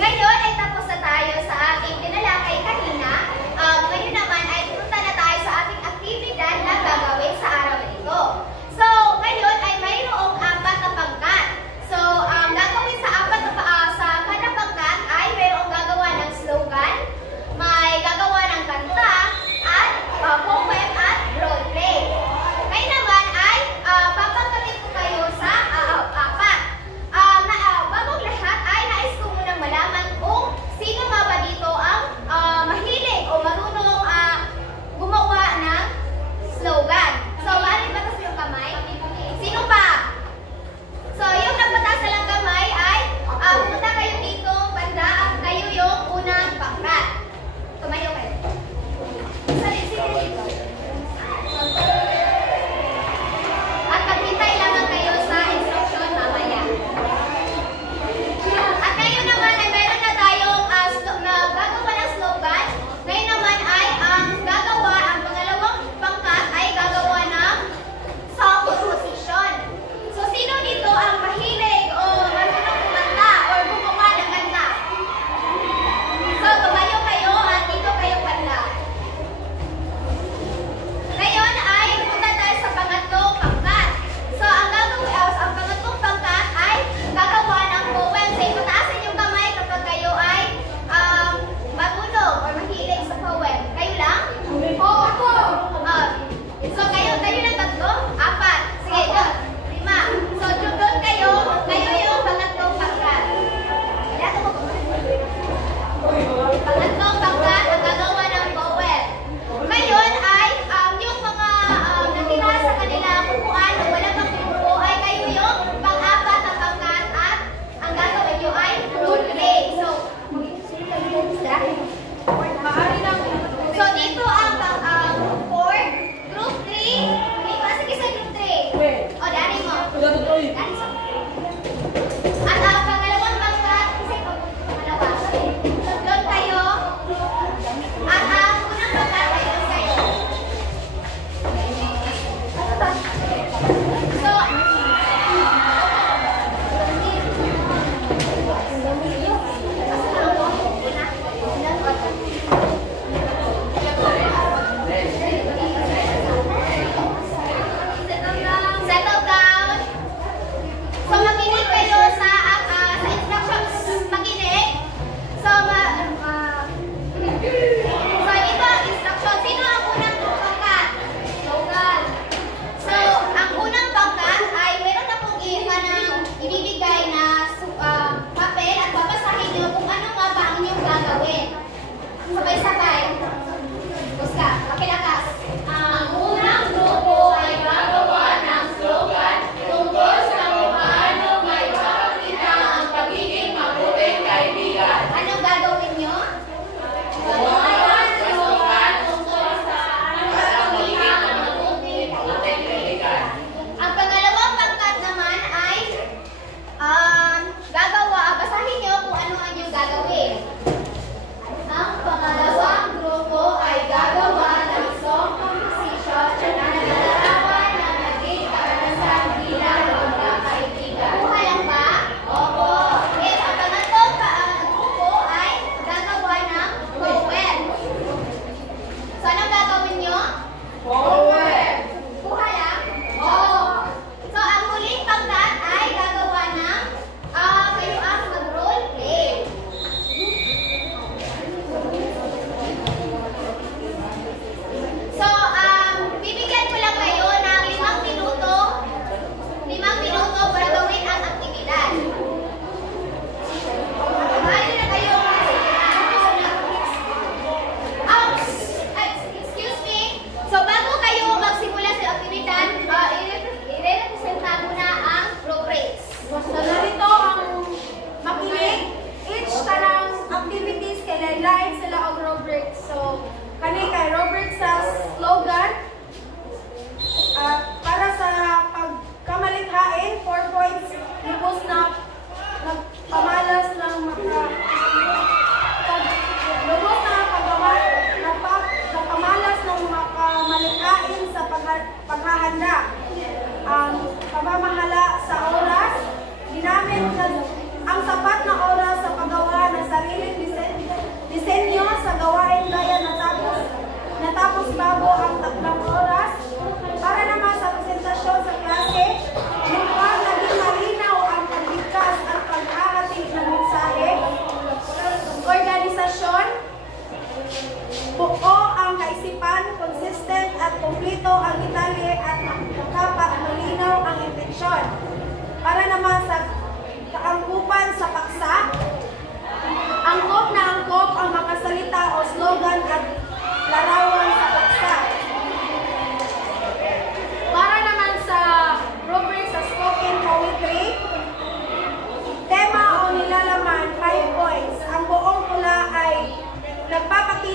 Ngayon ay tapos na tayo sa ating tinalakay kanina. Ngayon naman ay pupunta na tayo sa ating aktibidad na gagawin sa araw na ito. So, ngayon ay mayroong 4 na pangkat. So, gagawin sa kada pangkat ay mayroong gagawa ng slogan, may gagawa ng kanta, at poem at roleplay. Ngayon naman ay papangkatin ko kayo sa 4. Bagong lahat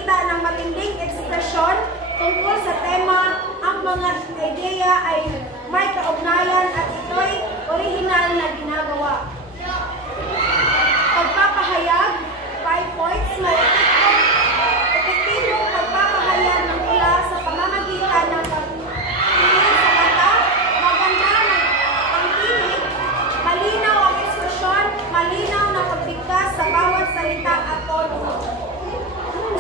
pagpapakita ng matinding ekspresyon tungkol sa tema. Ang mga ideya ay may kaugnayan at ito'y orihinal na ginagawa. Pagpapahayag, 5 points, may epektibong pagpapahayag ng tula sa pamamagitan ng pagpili sa mata, maganda ng pangtinig, malinaw ang ekspresyon, malinaw na pagbigkas sa bawat salita at tono.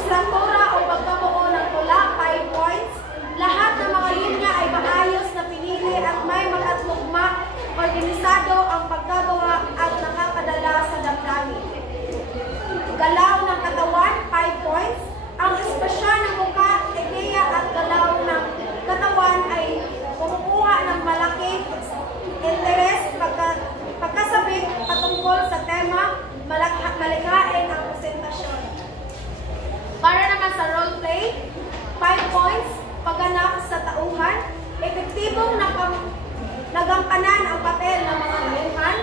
Struktura o pagkabuo ng tula, 5 points. Lahat ng mga linya ay maayos na pinili at may makatugma, organisado ang pagkagawa at nakakadala sa damdamin. Galaw ng katawan, 5 points. Ang espresyon ng mukha, ideya at galaw ng katawan ay kumukuha ng malaking interes pagkasabik patungkol sa tema, malikhain ang presentasyon. Para naman sa role play, 5 points, pagganap sa tauhan, epektibong nagampanan ang papel ng mga tauhan.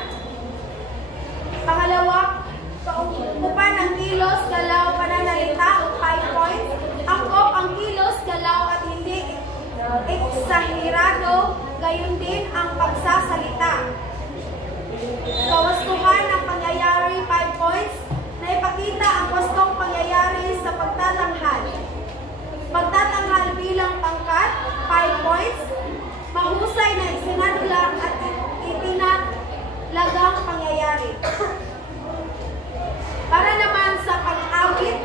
Pangalawa, paukupan ng kilos, galaw, pananalita, 5 points. Angkop ang kilos, galaw at hindi eksahirado, gayon din ang pagsasalita. Kawastuhan ng pangyayari, 5 points. Naipakita ang wastong pangyayari sa pagtatanghal. Pagtatanghal bilang pangkat, 5 points. Mahusay na isinadula at itinalagang pangyayari. Para naman sa pag-awit,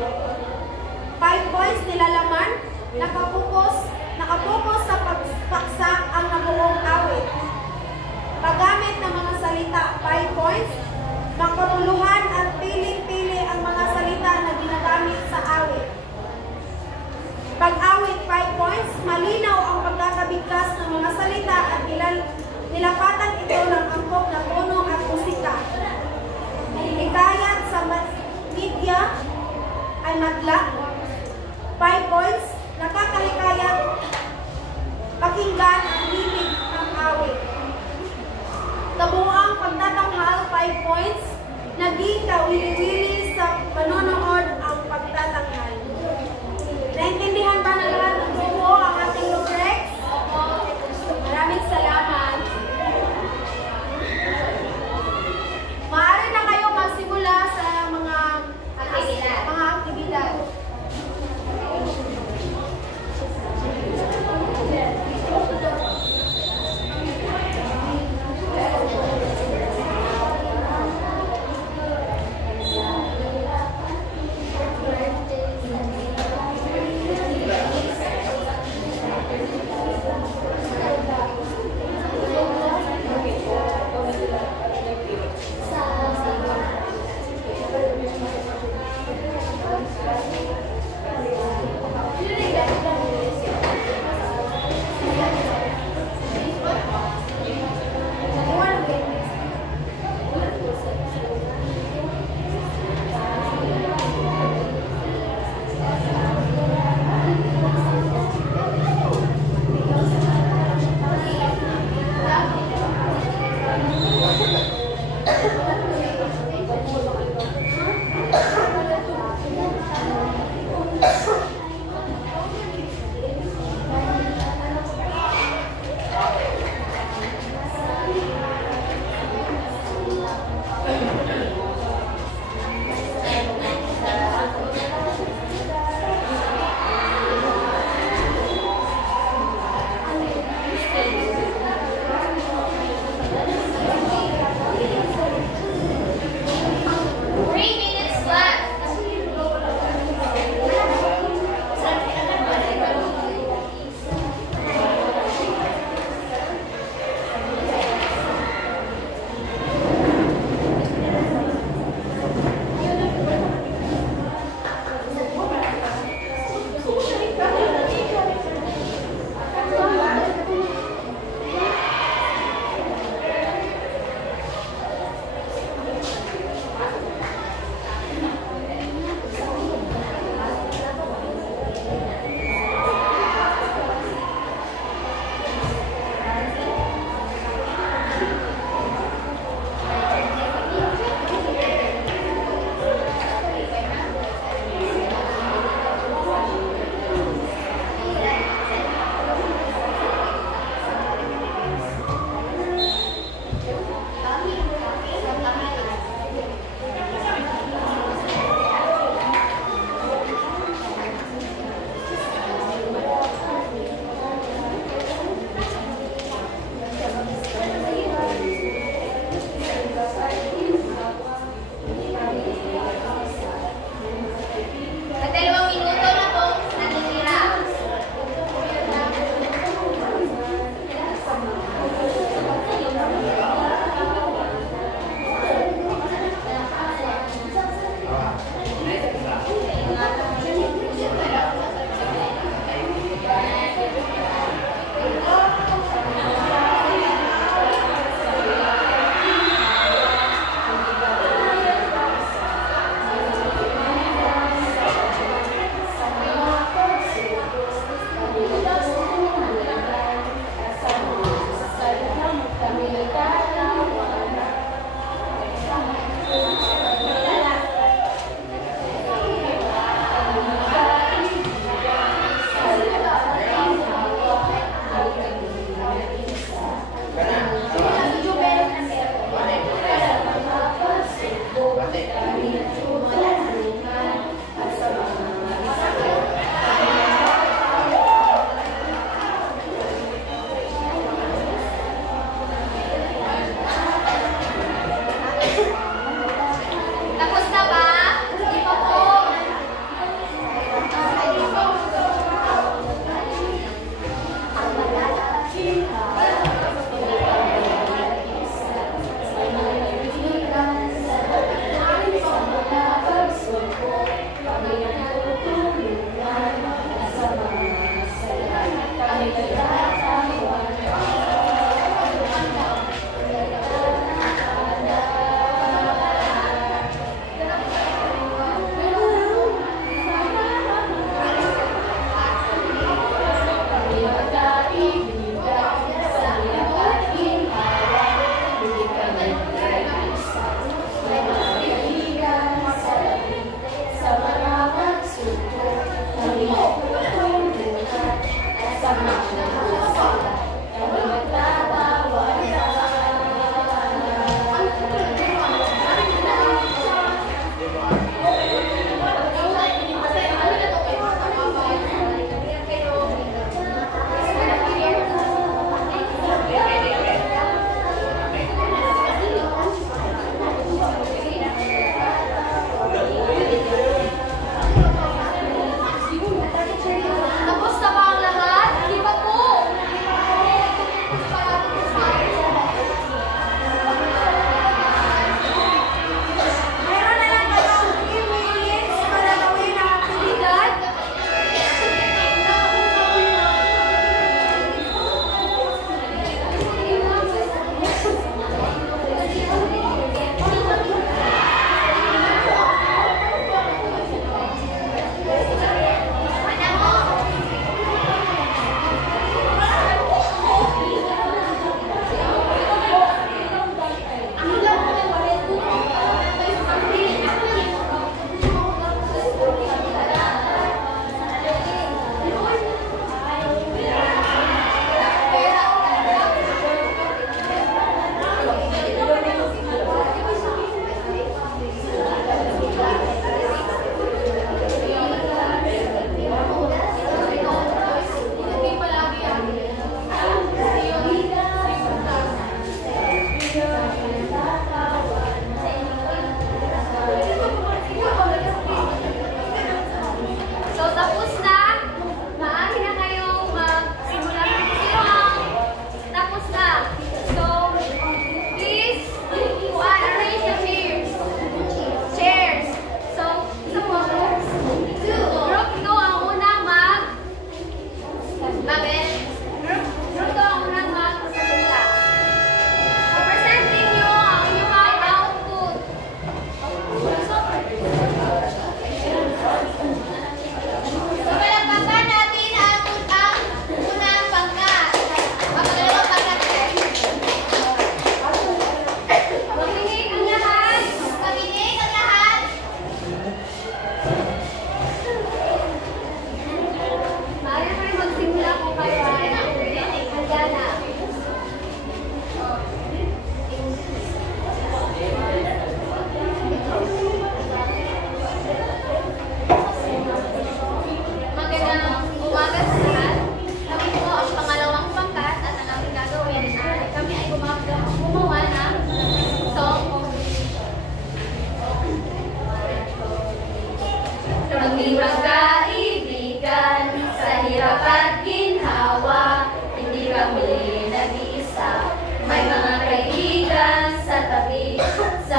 5 points nilalaman, nakapokus sa pagpaksa ang nabuong awit. Paggamit ng mga salita, 5 points. Makabuluhan at piling-pili ang mga salita na ginagamit sa awit. Pag-awit, 5 points. Malinaw ang pagkakabigkas ng mga salita at nilapatan ito ng angkop na tono at musika. Hikayat sa media ay madla, 5 points. Nakakahikayat pakinggan ang himig ng awit. Kabuuang pagtatanghal, 5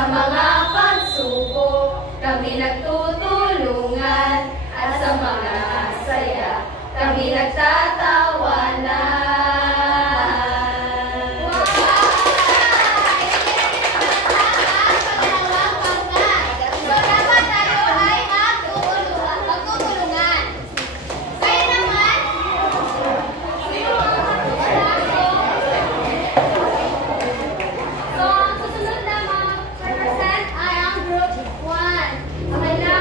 mga pagsubok, kami nagtutulungan. At sa mga saya, kami nagtatawanan. So, ang susunod na mag-represent ay ang group 1. Okay na?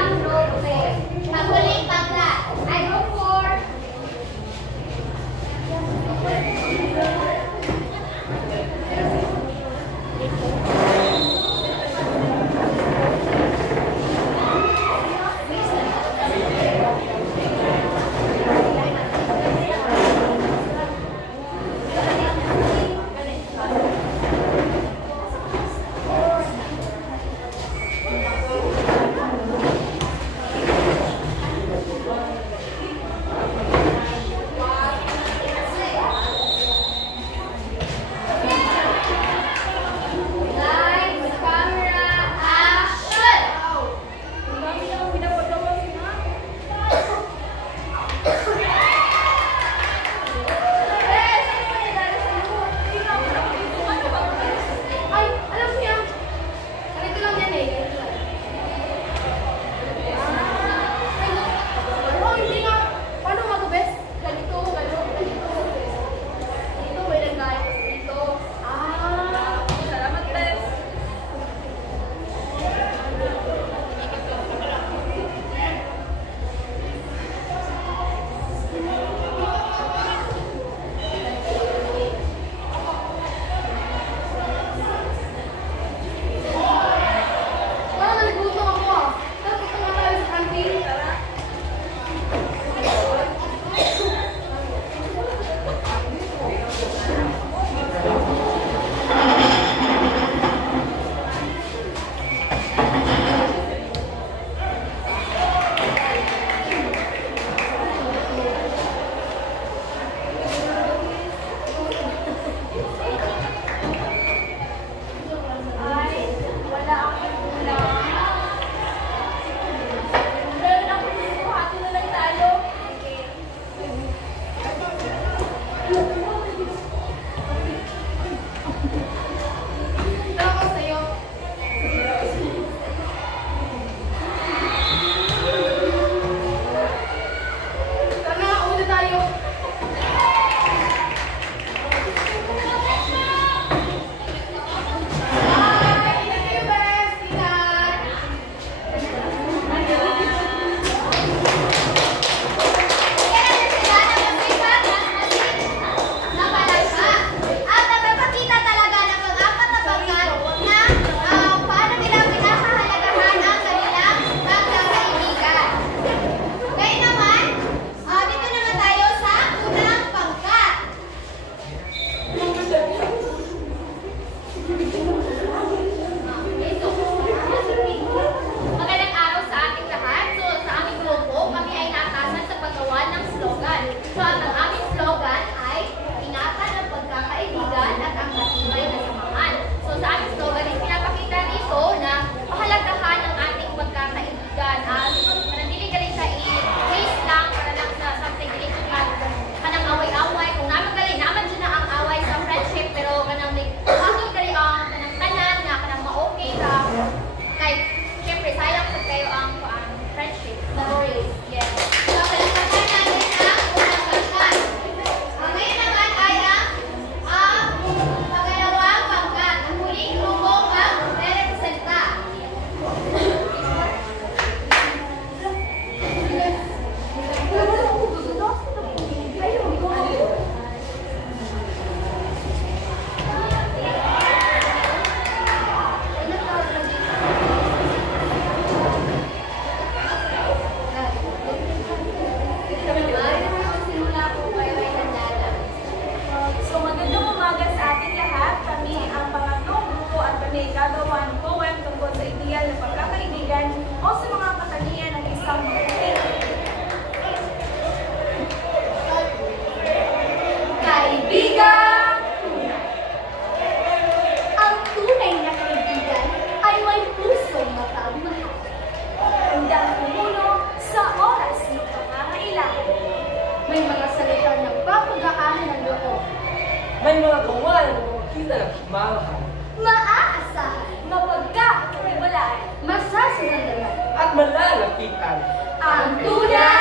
malalapitan. Ang tunay